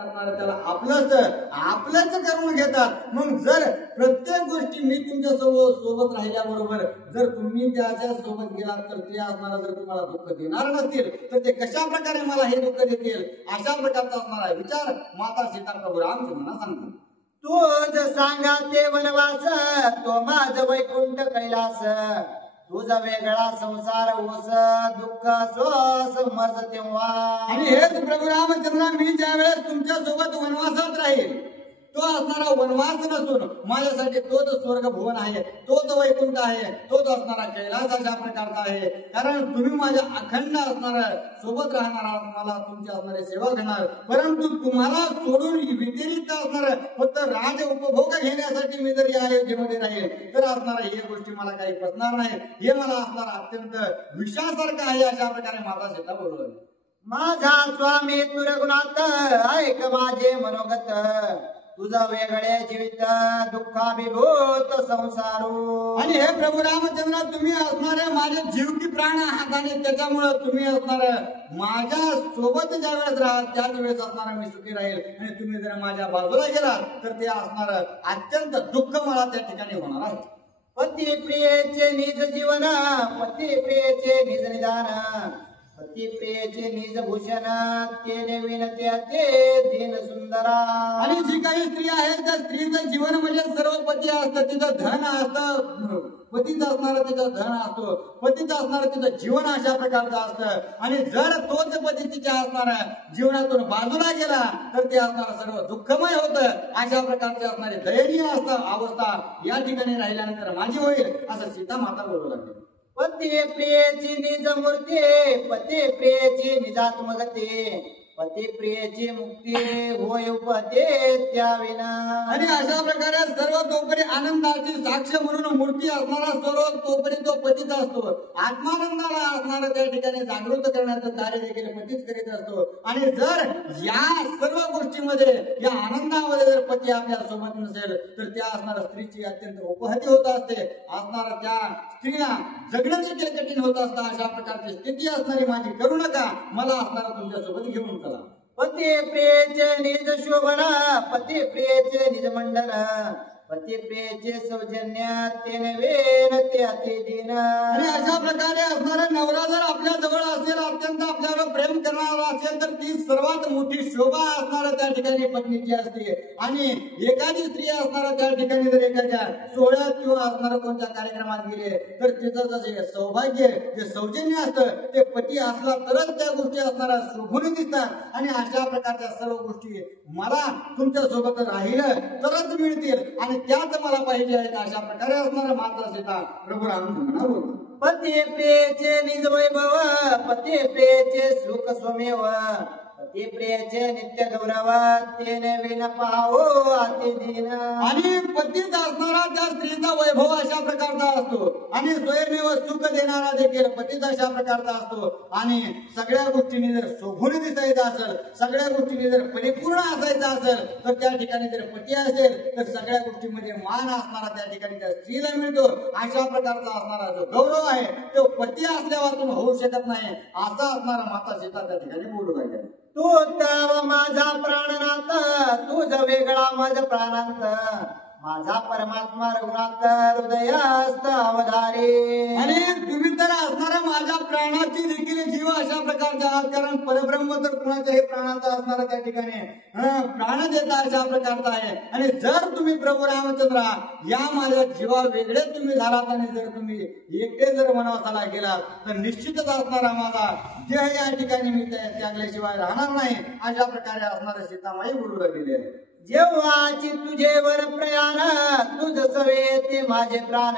त्याला आपलंच करून घेतात। मग जर प्रत्येक गोष्टी मी तुमच्या सोबत राहिल्याबरोबर जर तुम्ही त्याच्या सोबत गेलात तर ते असणारा जर तुम्हाला दुःख देणार नसतील तर ते कशा प्रकारे मला हे दुःख देतील, अशा प्रकारचा असणारा विचार माता सीता प्रभू रामचंद्रांना सांगतात। तूच सांगा ते वनवास, तो माझ वैकुंठ कैलास, तुझा वेगळा संसार ओस, दुःख सोस मज तेव्हा। आणि हेच प्रभू रामचंद्र मी ज्या वेळेस तुमच्या सोबत वनवासात राहील तो असणारा वनवास नसून माझ्यासाठी तोच स्वर्ग भुवन आहे, तोच वैकुंठ आहे, तोच असणारा कैलास अशा प्रकारचा आहे। कारण तुम्ही माझ्या अखंड असणारा सोबत राहणारा, मला तुमची असणारी सेवा घेणार, परंतु तुम्हाला सोडून व्यतिरिक्त असणार फक्त राज उपभोग घेण्यासाठी मी जर या अयोध्येमध्ये राहील तर असणारा हे गोष्टी मला काही पसणार नाही, हे मला असणारा अत्यंत विषासारखं आहे, अशा प्रकारे माता सीता बोलवली। माझा स्वामी तू रघुनाथ, ऐक माझे मनोगत, तुझा वेगळे जीवित दुःखाभिभूत संसारू। आणि हे प्रभू रामचंद्र तुम्ही असणारे माझे जीव की प्राण आहात आणि त्याच्यामुळे तुम्ही असणार माझ्या सोबत ज्या वेळेस राहाल त्याच वेळेस असणार मी सुखी राहील, आणि तुम्ही जर माझ्या बाजूला गेलात तर ते असणार अत्यंत दुःख मला त्या ठिकाणी होणार आहे। पती प्रियेचे निज जीवन, पती प्रियेचे निज निदान, पती प्रियेचे निज भूषण, ते नवीन त्याचे दिन सुंदरा। आणि जी काही स्त्री आहे त्या स्त्रीचं जीवन म्हणजे सर्व पती असतं, तिचं धन असतं, पतीचं असणारं तिचं धन असतो, पतीचं असणारं तिचं जीवन अशा प्रकारचं असतं। आणि जर तोच पती तिच्या असणारा जीवनातून बाजूला गेला तर ते असणारं सर्व दुःखमय होतं, अशा प्रकारचे असणारे दयनीय अवस्था या ठिकाणी राहिल्यानंतर माझी होईल, असं सीता माता बोलू लागली। पती प्रियेची निज मूर्ती, पती प्रियेची निजात्मगती, पती प्रियेची मुक्ती होय उपते त्या विना। आणि अशा प्रकारे सर्व तोपरी आनंदाची साक्ष म्हणून मूर्ती असणारा सर्व तोपरी तो पतीच असतो, आत्मानंदाला असणारा त्या ठिकाणी जागृत करण्याचं कार्य देखील पतीच करीत असतो। आणि जर या सर्व गोष्टीमध्ये या आनंदामध्ये जर पती आपल्या सोबत नसेल तर त्या असणाऱ्या स्त्रीची अत्यंत उपहती होत असते, असणारा त्या स्त्रीला जगणं देखील कठीण होत असतं। अशा प्रकारची स्थिती असणारी माझी करू नका, मला असणारा तुमच्या सोबत घेऊन चला। पती प्रियेचे निज शोभना, पती प्रियेचे निज मंडन, पती प्रियेचे सौजन्य, ते नवीन ते अतिदीन। आणि अशा प्रकारे असणारा नवरा जर आपल्या जवळ असेल, अत्यंत आपल्यावर प्रेम करणारा असेल तर ती सर्वात मोठी शोभा असणारा त्या ठिकाणी पत्नीची असते। आणि एखादी स्त्री असणारा त्या ठिकाणी जर एखाद्या सोहळ्यात किंवा असणारा कोणत्या कार्यक्रमात गेले तर तिचं जे सौभाग्य जे सौजन्य असतं ते पती असला तरच त्या गोष्टी असणारा शोभून दिसतात। आणि अशा प्रकारच्या सर्व गोष्टी मला तुमच्या सोबत राहिलं तरच मिळतील आणि त्याच मला पाहिजे आहेत, अशा प्रकारे असणारा माता सीता प्रभू रामचंद्रांना बोलतो। पती प्रियेचे निज वैभव, पती प्रियेचे सुख स्वमेव, पती प्रियेचे नित्य गौरव, ते नवीन पाहो अतिदीन। आणि पतीच असणारा त्या स्त्रीचा वैभव अशा प्रकारचा असतो आणि स्वयमेव सुख देणारा देखील पतीच अशा प्रकारचा असतो। आणि सगळ्या गोष्टींनी जर शोभून दिसायचं असेल, सगळ्या गोष्टींनी जर परिपूर्ण असायचं असेल तर त्या ठिकाणी जर पती असेल तर सगळ्या गोष्टींमध्ये मान असणारा त्या ठिकाणी त्या स्त्रीला मिळतो। अशा प्रकारचा असणारा जो गौरव आहे तो पती असल्यापासून होऊ शकत नाही, असा असणारा माता सीता त्या ठिकाणी बोलू लागली। तू तव माझा प्राणनाथ, तुझ वेगळा माझा प्राणांत, माझा परमात्मा रघुनाथ हृदयास्त अवधारे। आणि तुम्ही तर असणारा माझ्या प्राणाची देखील जीव अशा प्रकारचे आहात, कारण परब्रह्म तर कुणाच्याही प्राणाचा असणारा त्या ठिकाणी प्राण देता अशा प्रकारचा आहे। आणि जर तुम्ही प्रभू रामचंद्र या माझ्या जीवा वेगळे तुम्ही झालात आणि जर तुम्ही एकटे जर वनवासाला गेलात तर निश्चितच असणारा माझा देह या ठिकाणी मी त्यागल्याशिवाय राहणार नाही, अशा प्रकारे असणाऱ्या सीतामाई बोलू लागलेली आहे। जेव्हाची तुझे वर प्रयाण, तुझ सवे ते माझे प्राण,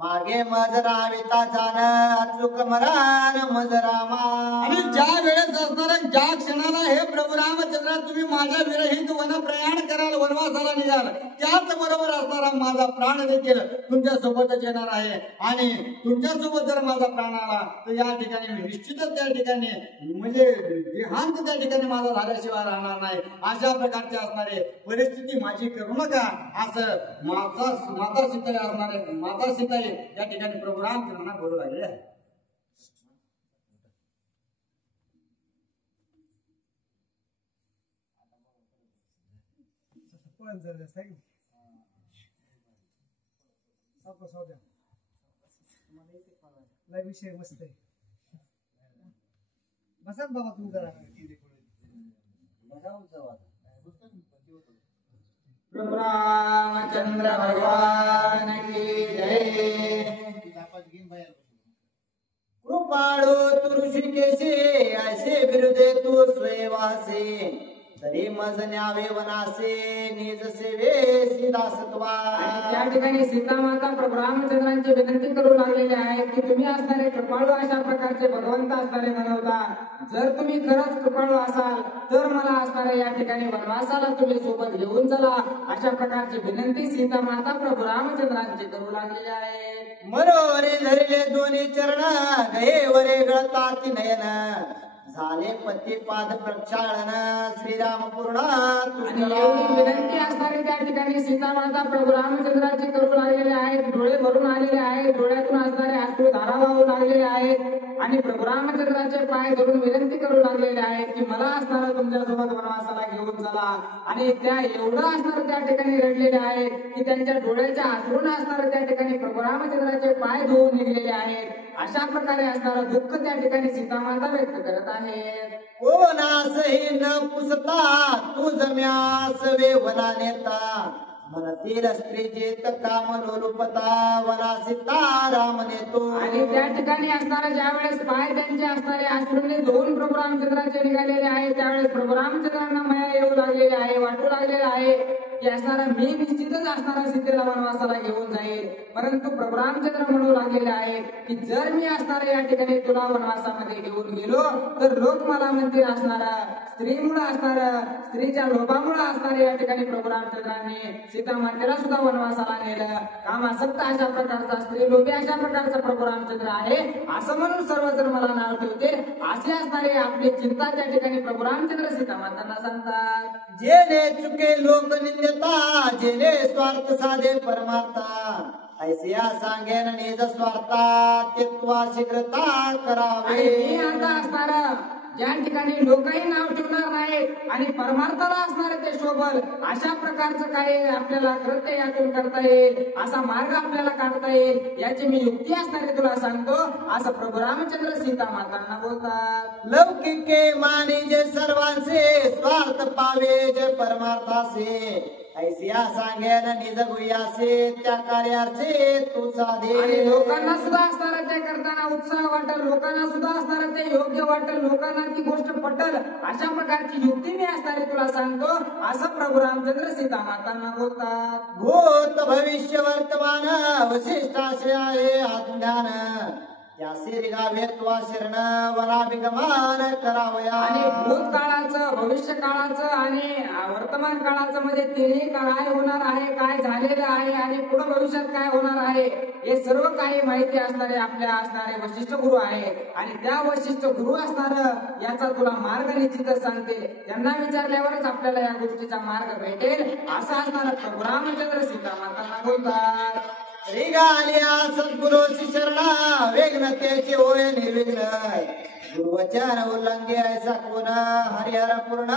मागे मज राविता जाण, अचूक मरान मज रामा। आणि ज्या वेळेस असणाऱ्या ज्या क्षणाला हे प्रभू रामचंद्र तुम्ही माझ्या विरहित वन प्रयाण कराल, वनवासाला निघाल, त्याच बरोबर असणारा माझा प्राण देखील तुमच्या सोबतच येणार आहे। आणि तुमच्या सोबत जर माझा प्राण आला तर या ठिकाणी मी निश्चितच त्या ठिकाणी म्हणजे देहांत त्या ठिकाणी माझा झाल्याशिवाय राहणार नाही, अशा प्रकारचे असणारे परिस्थिती माझी करू नका, असं माता सीता असणारे माता सीता या ठिकाणी प्रभू रामचंद्रांना बोलू लागले आहे। विषय मस्त आहे. बसा बाबा तुम्ही जरा. प्रभु रामचंद्र भगवान की जय. कृपाळू तू ऋषिकेशी ऐसे बिरुदे तू स्वयवासे तरी मज न्यावे वनासे निज सेवे दासत्वा. त्या ठिकाणी सीता माता प्रभू रामचंद्रांची विनंती करू लागलेली आहे की तुम्ही असणारे कृपाळू अशा प्रकारचे भगवंत असणारे बनवता. जर तुम्ही खरंच कृपाळू असाल तर मला असणारे या ठिकाणी वनवासाला तुम्ही सोबत घेऊन चला अशा प्रकारची विनंती सीता माता प्रभू रामचंद्रांची करू लागलेली आहे. मनोरे धरले दोन्ही चरण गये वरे गळता ती नयन झाले पती पाद प्रक्षाळन श्रीराम पूर्णा. आणि एवढी विनंती असणारी त्या ठिकाणी सीता माता प्रभू रामचंद्राची करू लागलेले आहेत. डोळे भरून आलेले आहेत. डोळ्यातून असणारे अश्रू धारा वाहू लागलेले आहेत आणि प्रभू रामचंद्राचे पाय धरून विनंती करू लागलेले आहेत की मला असणारा तुमच्यासोबत वनवासाला घेऊन चला. आणि त्या एवढं असणार त्या ठिकाणी रडलेले आहेत की त्यांच्या डोळ्याच्या अश्रून असणार त्या ठिकाणी प्रभू रामचंद्राचे पाय धुवून निघलेले आहेत. अशा प्रकारे असणारं दुःख त्या ठिकाणी सीता माता व्यक्त करत आहेत. कोणासही न पुसता तू जम्यास वे वना नेता मनतील स्त्रीचे काम लोलुपता वना सीता राम नेतो. आणि त्या ठिकाणी असणारा ज्या वेळेस पाय त्यांचे असणारे अश्रूने धुवून प्रभू रामचंद्राचे निघालेले आहे त्यावेळेस प्रभू रामचंद्रांना माया येऊ लागलेली आहे. वाटू लागलेले आहे की असणारा मी निश्चितच असणारा सीतेला वनवासाला घेऊन जाईल. परंतु प्रभू रामचंद्र म्हणू लागलेले आहेत की जर मी असणारा या ठिकाणी तुला वनवासामध्ये घेऊन गेलो तर लोक मला म्हणतील असणारा स्त्रीमुळे असणारा स्त्रीच्या लोभामुळे असणारे या ठिकाणी प्रभू रामचंद्रांनी सीता मातेला सुद्धा वनवासाला नेलं. कामासक्त अशा प्रकारचा स्त्री लोभी अशा प्रकारचा प्रभू रामचंद्र आहे असं म्हणून सर्वजण मला नाव ठेवते. असे असणारे आपली चिंता त्या ठिकाणी प्रभू रामचंद्र सीता मातांना सांगतात. जेने चुके लोक निंदता जेने स्वार्थ साधे परमार्था ऐसिया सांगेन निज स्वार्था तेत्वा शीघ्रता करावे. आणि मी आता असणारा ज्या ठिकाणी लोकही नाव ठेवणार नाहीत आणि परमार्थाला असणारे ते शोभल अशा प्रकारचं काही आपल्याला कृत्य यातून करता येईल असा मार्ग आपल्याला काढता येईल याची मी युक्ती असणारे तुला सांगतो असं प्रभू रामचंद्र सीता मातांना बोलतात. लौकिके माने जे सर्वांचे स्वार्थ पावे जे परमार्थासे ऐसिया सांगेन निज गुह्यासे त्या कार्याचे तू साधे. आणि लोकांना सुद्धा असणारा ते करताना उत्साह वाटेल लोकांना सुद्धा असणारा ते योग्य वाटेल लोकांना ती गोष्ट पटेल अशा प्रकारची युक्ती मी असणारे तुला सांगतो असं प्रभू रामचंद्र सीता मातांना बोलतात. भूत भविष्य वर्तमान वशिष्ठाशय आहे अज्ञान त्यासे रिगावे त्वा शरण वनाभिगमान करावया. आणि भूतकाळाचं भविष्य काळाचं आणि वर्तमान काळाचं म्हणजे तिन्ही काय होणार आहे काय झालेलं आहे आणि पुढे भविष्यात काय होणार आहे हे सर्व काही माहिती असणारे आपल्या असणारे वशिष्ठ गुरु आहे. आणि त्या वशिष्ठ गुरु असणार याचा तुला मार्ग निश्चितच सांगतील. त्यांना विचारल्यावरच आपल्याला या गोष्टीचा मार्ग भेटेल असं असणारा प्रभू रामचंद्र सीता मातांना बोलतात. रिगालिया सद्गुरूची शरणा वेग्नतेची होय निर्विघ्न गुरुवचन उल्लंघे ऐसा कोण हरिहर पूर्ण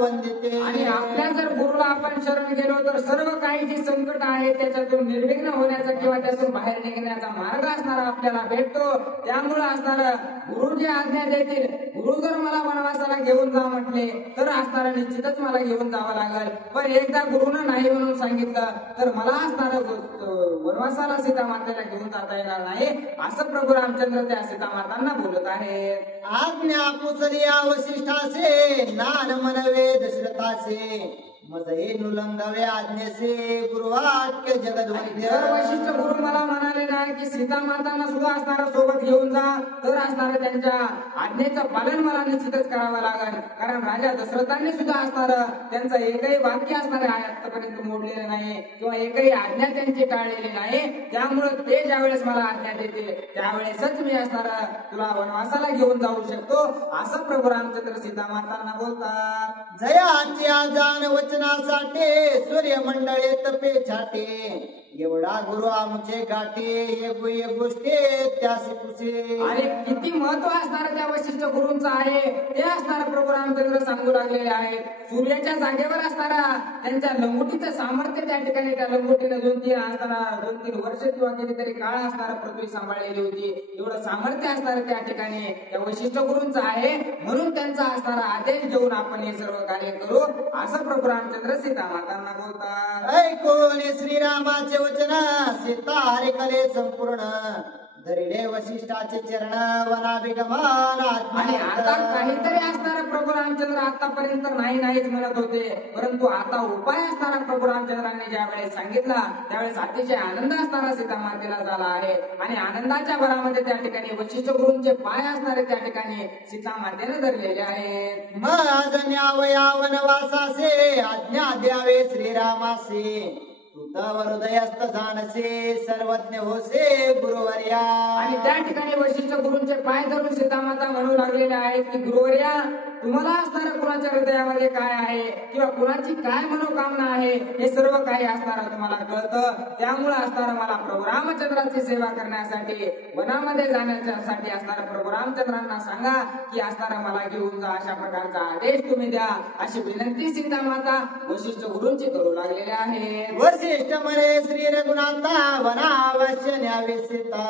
वंदिते. आणि आपल्या जर गुरुला आपण शरण गेलो तर सर्व काही जी संकट आहे त्याच्यातून निर्विघ्न होण्याचा किंवा त्यातून बाहेर निघण्याचा मार्ग असणारा आपल्याला भेटतो. त्यामुळे असणारा गुरु जे आज्ञा देतील गुरु जर मला वनवासाला घेऊन जा म्हटले तर असणारा निश्चितच मला घेऊन जावं लागेल. पण एकदा गुरुनं नाही म्हणून सांगितलं तर मला असणारं वनवासाला सीता मातेला घेऊन जाता येणार नाही असं प्रभू रामचंद्र त्या सीता मातांना बोलत आहेत. आज्ञा पुसलिया वशिष्ठासे नान मनवे दशरथासे मजहे नुलंगवे आज्ञेसे गुरुवाक्य जगद्वंद्य. जर वशिष्ठ गुरु मला म्हणाले नाही की सीता मातांना सुद्धा असणारा सोबत घेऊन जा तर असणारं त्यांच्या आज्ञेचं पालन मला निश्चितच करावं लागेल. कारण राजा दशरथांनी सुद्धा असणारं त्यांचं एकही वाक्य असणारे आतापर्यंत मोडलेलं नाही किंवा एकही आज्ञा त्यांची टाळलेली नाही. त्यामुळे ते ज्यावेळेस मला आज्ञा देतील त्यावेळेसच मी असणारा तुला वनवासाला घेऊन जाऊ शकतो असं प्रभू रामचंद्र सीता मातांना बोलतात. जयाची आजान वचन वचनासाठी सूर्यमंडळे तपे छाटे एवढा गुरु आमचे गाठे एक गोष्टी त्यासी पुसे. आणि किती महत्व असणार त्या वशिष्ठ गुरूंचं आहे ते असणारा प्रभू रामचंद्र सांगू लागलेले आहेत. सूर्याच्या जागेवर असणारा त्यांच्या लंगोटीचं सामर्थ्य त्या ठिकाणी त्या लंगोटीने 2-3 वर्ष किंवा कितीतरी काळ असणारा पृथ्वी सांभाळलेली होती. एवढं सामर्थ्य असणारं त्या ठिकाणी त्या वशिष्ठ गुरूंचं आहे. म्हणून त्यांचा असणारा आदेश घेऊन आपण हे सर्व कार्य करू असं प्रभू रामचंद्र सीता मातांना बोलतात. ऐकून श्रीरामाचे वचन सीता हरे कले संपूर्ण धरिले वशिष्ठाचे चरण वनाभिगमान आणि आता काहीतरी असणारा प्रभू रामचंद्र आतापर्यंत नाहीच म्हणत होते, परंतु आता उपाय असणारा प्रभू रामचंद्रांनी ज्या वेळेस सांगितला त्यावेळेस अतिशय आनंद असणारा सीता मातेला झाला आहे. आणि आनंदाच्या भरामध्ये त्या ठिकाणी वशिष्ठ गुरूंचे पाय असणारे त्या ठिकाणी सीता मातेने धरलेले आहेत. मग न्यावया वनवासासे आज्ञा द्यावे श्रीरामासे तुतावर हृदयस्थ जानसे सर्वज्ञ होसे गुरुवर्या. आणि त्या ठिकाणी वशिष्ठ गुरूंचे पाय धरून सीतामाता म्हणू लागलेले आहेत की गुरुवर्या तुम्हाला असणारं कुणाच्या हृदयामध्ये काय आहे किंवा कुणाची काय मनोकामना आहे हे सर्व काही असणारं तुम्हाला कळतं. त्यामुळे असणारं मला प्रभू रामचंद्राची सेवा करण्यासाठी वनामध्ये जाण्यासाठी असणारं प्रभू रामचंद्रांना सांगा की असणारा मला घेऊन जा अशा प्रकारचा आदेश तुम्ही द्या अशी विनंती सीतामाता वशिष्ठ गुरूंची करू लागलेले आहे. वशिष्ठ म्हणे श्री रघुनाथा वनावश्य न्यावे सीता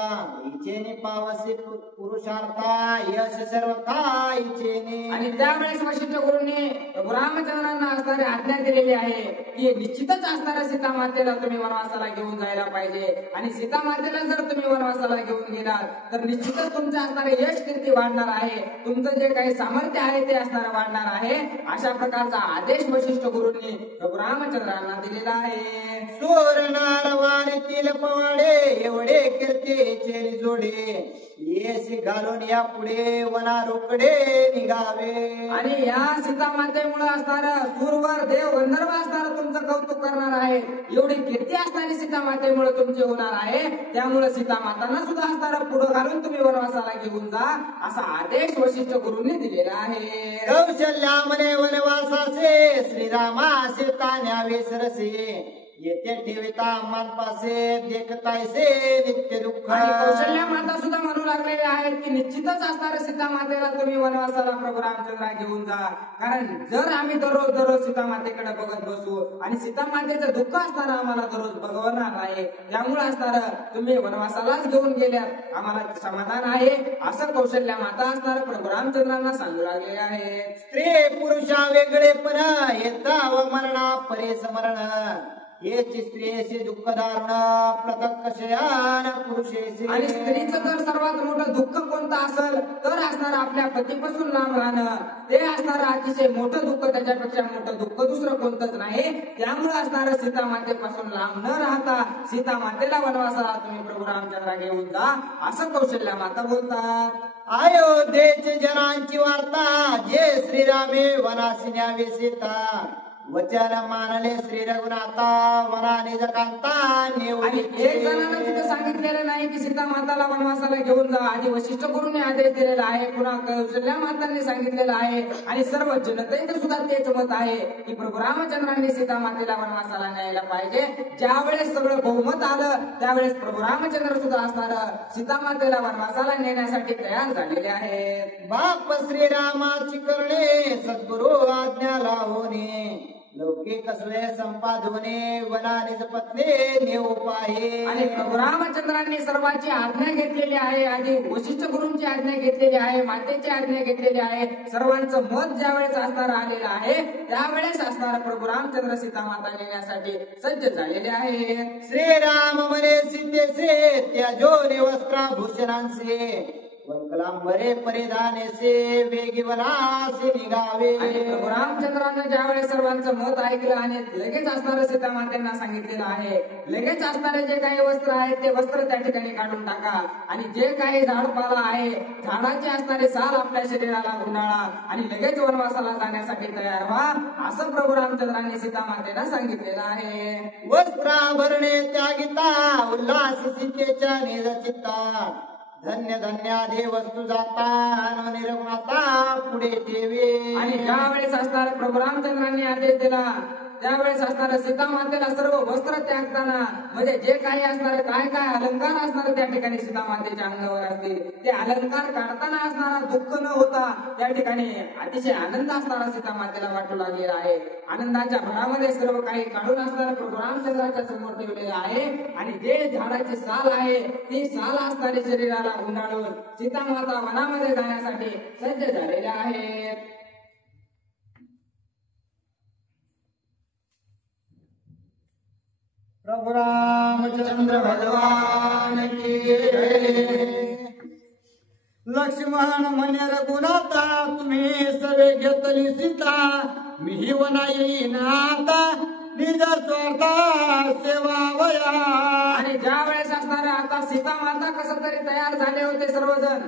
इचेने पावसी पुरुषार्था यश सर्वथा इचेने. आणि त्यावेळेस वशिष्ठ गुरूंनी प्रभू रामचंद्रांना असणारी आज्ञा दिलेली आहे की निश्चितच असणाऱ्या सीता मातेला तुम्ही वनवासाला घेऊन जायला पाहिजे. आणि सीता मातेला जर तुम्ही वनवासाला घेऊन गेलात तर निश्चितच तुमचं असणारे यश कीर्ती वाढणार आहे, तुमचं जे काही सामर्थ्य आहे ते असणारं वाढणार आहे. अशा प्रकारचा आदेश वशिष्ठ गुरूंनी प्रभू रामचंद्रांना दिलेला आहे. सूर नारवानीतील पवाडे एवढे कीर्तीचे जोडे येसी घालून या पुढे वना रोकडे निघावे. आणि या सीता मातेमुळे असणारं सूरवर देव गंधर्व असणारं तुमचं कौतुक करणार आहे. एवढी कीर्ती असणारी सीता मातेमुळे तुमची होणार आहे. त्यामुळे सीता मातांना सुद्धा असणारं पुढे घालून तुम्ही वनवासाला घेऊन जा असा आदेश वशिष्ठ गुरूंनी दिलेला आहे. कौशल्या म्हणे वनवासाचे श्रीरामा सीता न्यावे सरसे येथे ठेविता मनपासे देखतायसे नित्य दुःख. आणि कौशल्या माता सुद्धा म्हणू लागलेले आहेत की निश्चितच असणाऱ्या सीता मातेला तुम्ही वनवासाला प्रभू रामचंद्र घेऊन जा. कारण जर आम्ही दररोज सीता मातेकडे बघत बसू आणि सीता मातेचं दुःख असणारं आम्हाला दररोज बघवणार नाही, त्यामुळे असणारं तुम्ही वनवासालाच घेऊन गेल्यात आम्हाला समाधान आहे असं कौशल्या माता असणारं प्रभू रामचंद्रांना सांगू लागलेले आहे. स्त्री पुरुषा वेगळेपण येता व मरणा परे स्मरण येची स्त्रियेचे दुःख दारुण पृथक कशयान पुरुषेचे. आणि स्त्रीचं जर सर्वात मोठं दुःख कोणतं असेल तर असणार आपल्या पतीपासून लांब राहणं. ते असणारं अतिशय मोठं दुःख, त्याच्यापेक्षा मोठं दुःख दुसरं कोणतंच नाही. त्यामुळे असणारं सीता मातेपासून लांब न राहता सीता मातेला वनवासाला तुम्ही प्रभू रामचंद्र घेऊन जा असं कौशल्या माता बोलतात. अयोध्येचे जनांची वार्ता जे श्रीरामे वनासी न्यावे सीता वचन मानले श्री रघुनाथा वना निज कांता आणि एक जणांना तिथे सांगितलेलं नाही की सीता माताला वनवासाला घेऊन जा. आधी वशिष्ठ गुरूंनी आदेश दिलेला आहे, पुन्हा कौशल्या मातांनी सांगितलेलं आहे आणि सर्व जनतेचं सुद्धा तेच मत आहे की प्रभू रामचंद्रांनी सीता मातेला वनवासाला न्यायला पाहिजे. ज्या वेळेस सगळं बहुमत आलं त्यावेळेस प्रभू रामचंद्र सुद्धा असणारं सीता मातेला वनवासाला नेण्यासाठी तयार झालेले आहेत. बाप श्रीरामाची करणे सद्गुरु आज्ञा लावणे लौकिक स्वे संपादने वना निज पत्नी नेऊ पाहे. आणि प्रभू रामचंद्रांनी सर्वांची आज्ञा घेतलेली आहे. आधी वशिष्ठ गुरूंची आज्ञा घेतलेली आहे, मातेची आज्ञा घेतलेली आहे. सर्वांचं मत ज्या वेळेस असणार आलेलं आहे त्यावेळेस असणारा प्रभू रामचंद्र सीता माता नेण्यासाठी सज्ज झालेले आहेत. श्रीराम म्हणे सीतेचे त्याजोने वस्त्राभूषणांचे वल्कलांबरे परिधानेसे वेगी वनासी निघावे. आणि प्रभू रामचंद्रांना ज्यावेळेस सर्वांचं मत ऐकलं आणि लगेच असणारं सीता मातेंना सांगितलेलं आहे लगेच असणारे जे काही वस्त्र आहेत ते वस्त्र त्या ठिकाणी काढून टाका आणि जे काही झाडपाला आहे झाडाचे असणारे साल आपल्या शरीराला गुंडाळा आणि लगेच वनवासाला जाण्यासाठी तयार व्हा असं प्रभू रामचंद्रांनी सीता मातेला सांगितलेलं आहे. वस्त्राभरणे त्यागिता उल्हास सीतेच्या निज चित्ता धन्य धन्यादे वस्तू जाता रघुनाथा पुढे ठेवे. आणि ज्या वेळेस असणाऱ्या प्रभू रामचंद्रांनी आदेश दिला त्यावेळेस असणारं सीता मातेला सर्व वस्त्र त्यागताना म्हणजे जे काही असणार काय काय अलंकार असणार त्या ठिकाणी सीता मातेच्या अंगावर असतील ते अलंकार काढताना असणारा दुःख न होता त्या ठिकाणी अतिशय आनंद असणारा सीता मातेला वाटू लागलेला आहे. आनंदाच्या भरामध्ये सर्व काही काढून असणारा प्रभू रामचंद्राच्या समोर ठेवलेला आहे आणि जे झाडाची साल आहे ती साल असणारी शरीराला गुंडाळून सीता माता वनामध्ये जाण्यासाठी सज्ज झालेल्या आहेत. प्रभु रामचंद्र भगवान की जय. लक्ष्मण म्हणे रघुनाथा तुम्ही सवे घेतली सीता मीही वना येईन आता निज स्वार्था सेवा वया. आणि ज्या वेळेस असणारा आता सीता माता कसं तरी तयार झाले होते सर्वजण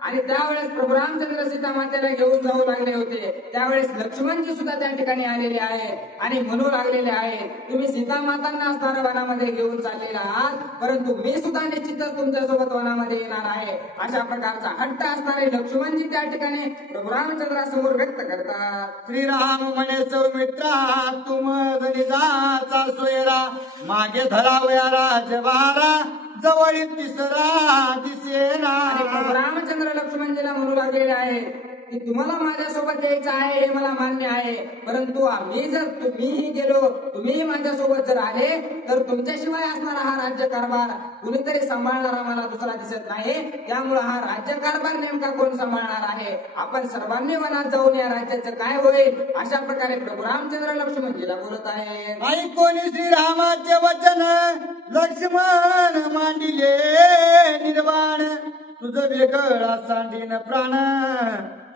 आणि त्यावेळेस प्रभू रामचंद्र सीता मातेला घेऊन जाऊ लागले होते त्यावेळेस लक्ष्मणजी सुद्धा त्या ठिकाणी आलेले आहे आणि म्हणू लागलेले आहे तुम्ही सीता मातांना असणाऱ्या वनामध्ये घेऊन चाललेला आहात परंतु मी सुद्धा निश्चितच तुमच्यासोबत वनामध्ये येणार आहे. अशा प्रकारचा हट्ट असणारे लक्ष्मणजी त्या ठिकाणी प्रभू रामचंद्रासमोर व्यक्त करतात. श्रीराम म्हणे सौमित्रा तुम निजाचा सोयरा मागे धरावया राजवारा जवळील तिसरा दिसेना. आणि प्रभू रामचंद्र लक्ष्मणजीला म्हणू लागलेले आहे की तुम्हाला माझ्यासोबत यायचं आहे हे मला मान्य आहे परंतु आम्ही जर तुम्हीही गेलो तुम्हीही माझ्यासोबत जर आले तर तुमच्याशिवाय असणारा हा राज्यकारभार कुणीतरी सांभाळणारा मला दुसरा दिसत नाही. त्यामुळे हा राज्यकारभार नेमका कोण सांभाळणार आहे आपण सर्वांनी वनात जाऊन या राज्याचं काय होईल अशा प्रकारे प्रभू रामचंद्र लक्ष्मणजीला बोलत आहे. ऐकोनी श्रीरामाचे वचन लक्ष्मण मांडिले निर्वाण तुझं वेगळा सांडीन प्राण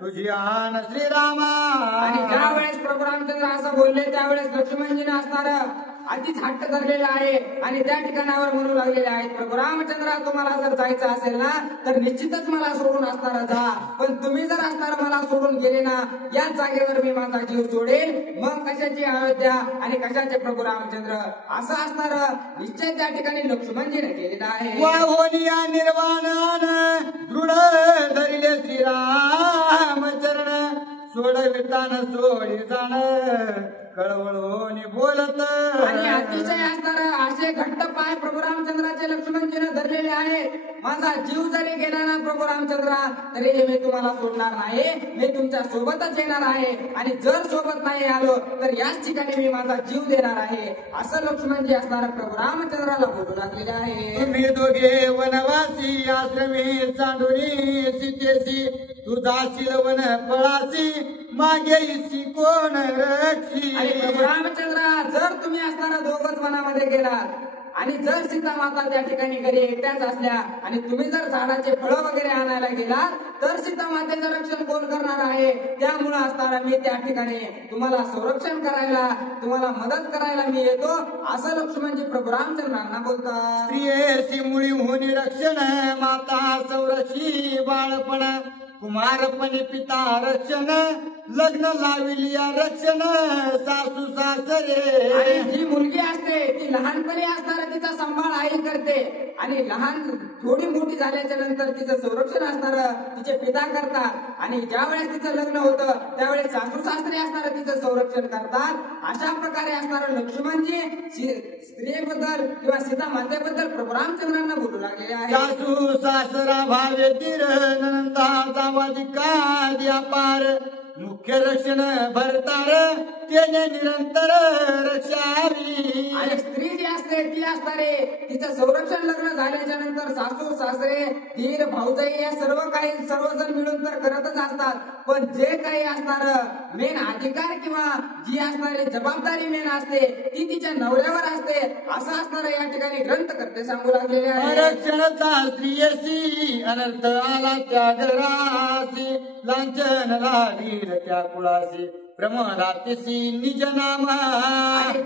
तुझी आन श्रीरामा. आणि ज्या वेळेस प्रभू रामचंद्र असं बोलले त्यावेळेस लक्ष्मणजीने असणार अतिच हट्ट धरलेला आहे आणि त्या ठिकाणावर म्हणू लागलेले आहेत प्रभू रामचंद्र तुम्हाला जर जायचं असेल ना तर निश्चितच मला सोडून असणार जा पण तुम्ही जर असणार मला सोडून गेले ना या जागेवर मी माझा जीव सोडेल मग कशाची अयोध्या आणि कशाचे प्रभू रामचंद्र असं असणार निश्चय त्या ठिकाणी लक्ष्मणजीने केलेला आहे. वाहोनिया निर्वाणान दृढ धरिले श्रीराम चरण सोडवितान सोडी जाण कळवळून बोलत. आणि अतिशय असणार असे घट्ट पाय प्रभू रामचंद्राचे लक्ष्मणजीने धरलेले आहेत माझा जीव जरी गेला ना प्रभू रामचंद्रा तरी मी तुम्हाला सोडणार नाही मी तुमच्या सोबतच येणार आहे आणि जर सोबत नाही आलो तर याच ठिकाणी मी माझा जीव देणार आहे असं लक्ष्मणजी असणार प्रभू रामचंद्राला बोलू लागलेले आहे. तुम्ही दोघे वनवासी आश्रमी चांडुनी सीतेसी तू जाशील वन पळासी मागे इसी कोण रक्षी. आणि प्रभू रामचंद्र जर तुम्ही असणारा दोघच वनामध्ये गेलात आणि जर सीता माता त्या ठिकाणी घरी एकट्याच असल्या आणि तुम्ही जर झाडाचे फळं वगैरे आणायला गेलात तर सीता मातेचं रक्षण कोण करणार आहे. त्यामुळे असणारा मी त्या ठिकाणी तुम्हाला संरक्षण करायला तुम्हाला मदत करायला मी येतो असं लक्ष्मणजी प्रभू रामचंद्रांना बोलतात. स्त्रियेची मुळी होणी रक्षण माता संरक्षी बाळपण कुमारपणी पिता रक्षण लग्न लाविलिया रक्षण सासू सासरे. आणि जी मुलगी असते ती लहानपणी असणारा तिचा सांभाळ आई करते आणि लहान थोडी मोठी झाल्याच्या नंतर तिचं संरक्षण असणार तिचे पिता करतात आणि ज्या वेळेस तिचं लग्न होतं त्यावेळेस सासू सासरे असणार तिचं संरक्षण करतात. अशा प्रकारे असणार लक्ष्मणजी स्त्रीबद्दल किंवा सीता मातेबद्दल प्रभू रामचंद्रांना बोलू लागलेले आहे. सासू सासरा भावे तीर नंदा जावादिका द्यापार मुख्य रक्षण भरतार त्याने निरंतर रक्षावी. आणि स्त्री जी असते ती असणारे तिचं संरक्षण लग्न झाल्याच्या नंतर सासू सासरे धीर भाऊजाई या सर्वजण मिळून तर करतच असतात पण जे काही असणार मेन अधिकार किंवा जी असणारी जबाबदारी मेन असते ती तिच्या नवऱ्यावर असते असं असणार या ठिकाणी ग्रंथ करते सांगू लागलेले आहे. रक्षणता स्त्रियसी अनर्थ आला त्या घरासी लांछन लावीर त्या कुळासी प्रमदातिसी निज नामा.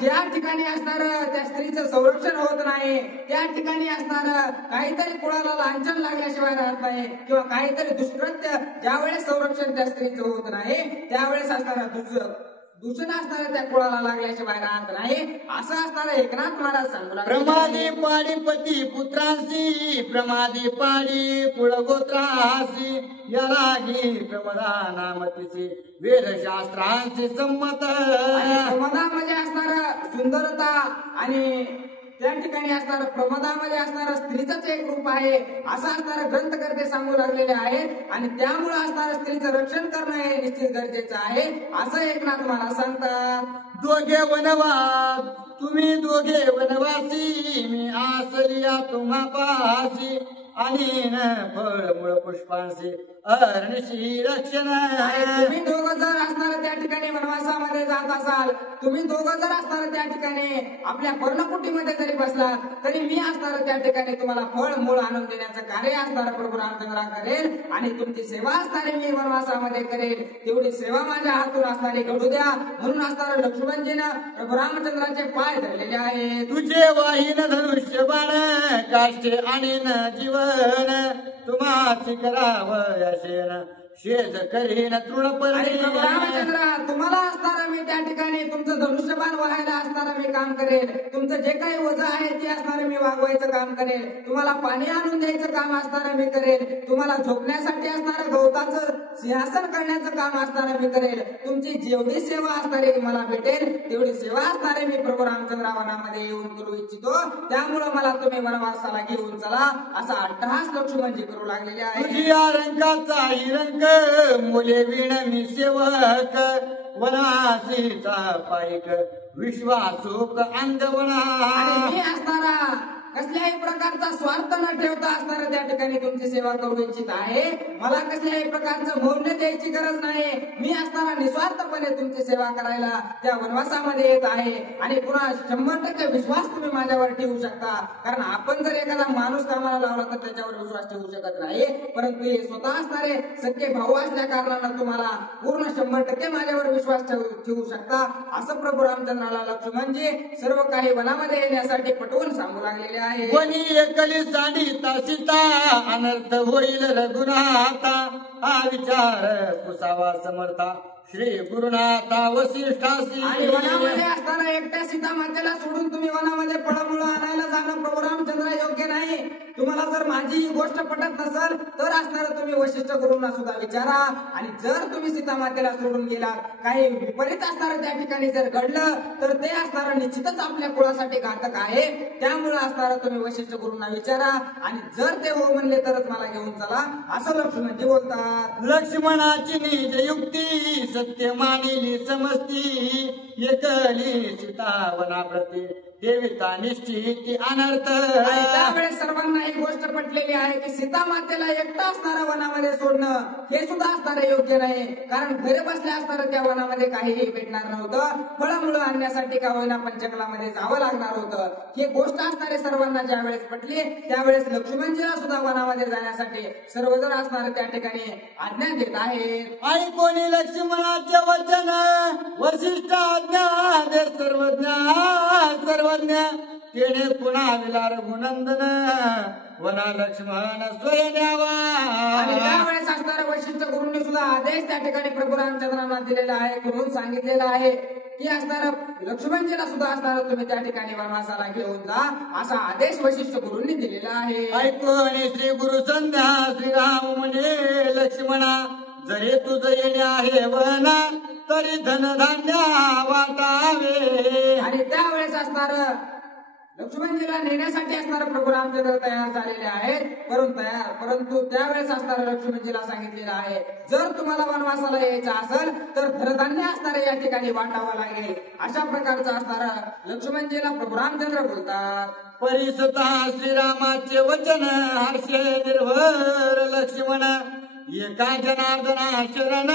ज्या ठिकाणी असणार त्या स्त्रीचं संरक्षण होत नाही त्या ठिकाणी असणार काहीतरी कुळाला लांछन लागल्याशिवाय राहत नाही किंवा काहीतरी दुष्कृत्य ज्या वेळेस संरक्षण त्या स्त्रीचं होत नाही त्यावेळेस असणार दूषण असणाऱ्या त्या कुळाला लागल्याशिवाय राहत नाही असं असणारा एकनाथ महाराज सांगू लागले. प्रमादी पाडी पती पुत्रांसी प्रमादी पाडी कुळगोत्रासी यालागी प्रमदा नामतीसी वेदशास्त्रांची संमत. प्रमदा म्हणजे असणार सुंदरता आणि त्या ठिकाणी असणारं प्रमोदामध्ये असणारं स्त्रीचंच एक रूप आहे असं असणारं ग्रंथकर्ते सांगू लागलेले आहेत आणि त्यामुळे असणारं स्त्रीचं रक्षण करणं हे निश्चित गरजेचं आहे असं एकनाथ मला सांगतात. दोघे वनवास तुम्ही दोघे वनवासी मी आसलिया तुम्हा पासी आणि न फळ मुळ पुष्पांशी अरणशी रक्षण. तुम्ही दोघं जर असणार त्या ठिकाणी वनवासामध्ये जात असाल, तुम्ही दोघं जर असणार त्या ठिकाणी आपल्या पर्णकुटीमध्ये जरी बसलात तरी मी असणार त्या ठिकाणी तुम्हाला फळ मूळ आणून देण्याचं कार्य असणार प्रभू रामचंद्रा करेल आणि तुमची सेवा असणारी मी वनवासामध्ये करेल. तेवढी सेवा माझ्या हातून असणारी घडू द्या म्हणून असणार लक्ष्मणजीनं प्रभू रामचंद्राचे पाय धरलेले आहेत. तुझे वाहीन धनुष्य बाण काष्टे आणि न जीवन तुम्हा करावं यशेन शेज करीन तृणपर्णी. प्रभू रामचंद्र तुम्हाला असणारा मी त्या ठिकाणी तुमचं धनुष्यबाण व्हायला असणारा मी काम करेल. तुमचं जे काही ओझं आहे ते असणारं मी वागवायचं काम करेल. तुम्हाला पाणी आणून द्यायचं काम असणारं मी करेल. तुम्हाला झोपण्यासाठी असणारं गवताचं सिंहासन करण्याचं काम असणारं मी करेल. तुमची जेवढी सेवा असणारी मला भेटेल तेवढी सेवा असणारे मी प्रभू रामचंद्र वनामध्ये येऊन करू इच्छितो. त्यामुळं मला तुम्ही वनवासाला घेऊन चला असा अट्टहास लक्ष्मणजी करू लागलेले आहे. तुझ्या रंगाचा रंग मुले विण मी सेवक वनासीचा पायक विश्वासोक अंगवना. आणि मी असणारा कसल्याही प्रकारचा स्वार्थ न ठेवता असणारा त्या ठिकाणी तुमची सेवा करू इच्छित आहे. मला कसल्याही प्रकारचं मौल्य द्यायची गरज नाही. मी असणारा निस्वार्थपणे तुमची सेवा करायला त्या वनवासामध्ये येत आहे आणि पुन्हा 100% विश्वास तुम्ही माझ्यावर ठेवू शकता. कारण आपण जर एखादा माणूस कामाला लावला तर त्याच्यावर विश्वास ठेवू शकत नाही, परंतु हे स्वतः असणारे सख्खे भाऊ असल्या कारणानं तुम्हाला पूर्ण 100% माझ्यावर विश्वास ठेवू शकता असं प्रभू रामचंद्राला लक्ष्मणजी सर्व काही वनामध्ये येण्यासाठी पटवून सांगू लागलेले आहे. वनी एकली सांडिता सीता अनर्थ होईल रघुनाथा हा विचार कुसावा समर्था श्री गुरुनाथा वसिष्ठासी. आणि वनामध्ये असताना एकट्या सीता मातेला सोडून तुम्ही वनामध्ये फळमुळं आणायला जाणं प्रभू रामचंद्र योग्य नाही. तुम्हाला जर माझी ही गोष्ट पटत नसेल तर असणार तुम्ही वशिष्ठ गुरुंना सुद्धा विचारा. आणि जर तुम्ही सीता मातेला सोडून गेलात काही विपरीत असणार त्या ठिकाणी जर घडलं तर ते असणार निश्चितच आपल्या कुळासाठी घातक आहे. त्यामुळे असणार तुम्ही वशिष्ठ गुरुंना विचारा आणि जर ते हो म्हणले तरच मला घेऊन चला असं लक्ष्मणजी बोलतात. लक्ष्मणाची निज युक्ती सत्य मानिली समजती एकली सीता वनाप्रती देविता निश्चिती अनर्थ. त्यावेळेस सर्वांना ही गोष्ट पटलेली आहे की सीता मातेला एकटा असणारा वनामध्ये सोडणं हे सुद्धा असणारं योग्य नाही. कारण घरी बसल्या असणारं त्या वनामध्ये काहीही भेटणार नव्हतं. फळमुळं आणण्यासाठी का होईना पण जंगलामध्ये जावं लागणार होतं. ही गोष्ट असणारे सर्वांना ज्या वेळेस पटली त्यावेळेस लक्ष्मणजीला सुद्धा वनामध्ये जाण्यासाठी सर्वजण असणारे त्या ठिकाणी आज्ञा देत आहेत. आणि कोणी लक्ष्मणाचे वचन वशिष्ठ आज्ञा दे सर्वज्ञ तेने पुन्हा विला रघुनंदन वना लक्ष्मण स्वयं न्यावा. आणि त्यावेळेस असणाऱ्या वशिष्ठ गुरूंनी सुद्धा आदेश त्या ठिकाणी प्रभू रामचंद्रांना दिलेला आहे, करून सांगितलेला आहे की असणारा लक्ष्मणजीला सुद्धा असणारा तुम्ही त्या ठिकाणी वनवासाला घेऊन जा असा आदेश वशिष्ठ गुरूंनी दिलेला आहे. ऐकून श्री गुरु संध्या श्रीराम म्हणे लक्ष्मणा जरी तुझं येणे आहे वना तरी धनधान्य वाटावे. आणि त्यावेळेस असणार लक्ष्मणजीला नेण्यासाठी असणारे प्रभू रामचंद्र तयार झालेले आहेत. परंतु त्यावेळेस असणाऱ्या लक्ष्मणजीला सांगितलेलं आहे जर तुम्हाला वनवासाला यायचं असेल तर धनधान्य असणारे या ठिकाणी वाटावं लागेल. अशा प्रकारचं असणारा लक्ष्मणजीला प्रभू रामचंद्र बोलतात. परिसता श्रीरामाचे वचन हर्षे निर्भर लक्ष्मण एका जनार्दना शरण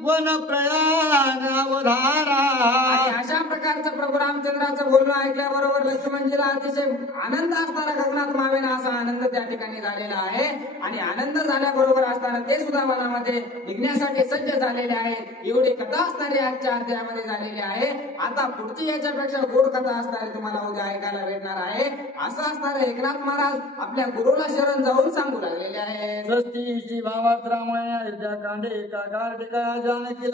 वन प्रयाण अवधारा. आणि अशा प्रकारचं प्रभू रामचंद्राचं बोलणं ऐकल्याबरोबर लक्ष्मणजीला अतिशय आनंद असणारा गगनात मावेना असा आनंद त्या ठिकाणी झालेला आहे. आणि आनंद झाल्याबरोबर असताना ते सुद्धा वनामध्ये निघण्यासाठी सज्ज झालेले आहेत. एवढी कथा असणारी आजच्या अध्यायामध्ये झालेली आहे. आता पुढची याच्यापेक्षा गोड कथा असणारी तुम्हाला उद्या ऐकायला भेटणार आहे. असं असणारे एकनाथ महाराज आपल्या गुरुला शरण जाऊन सांगू लागलेले आहे. स्वस्ती श्री भावात रामायण अयोध्या कांडे एका जानकी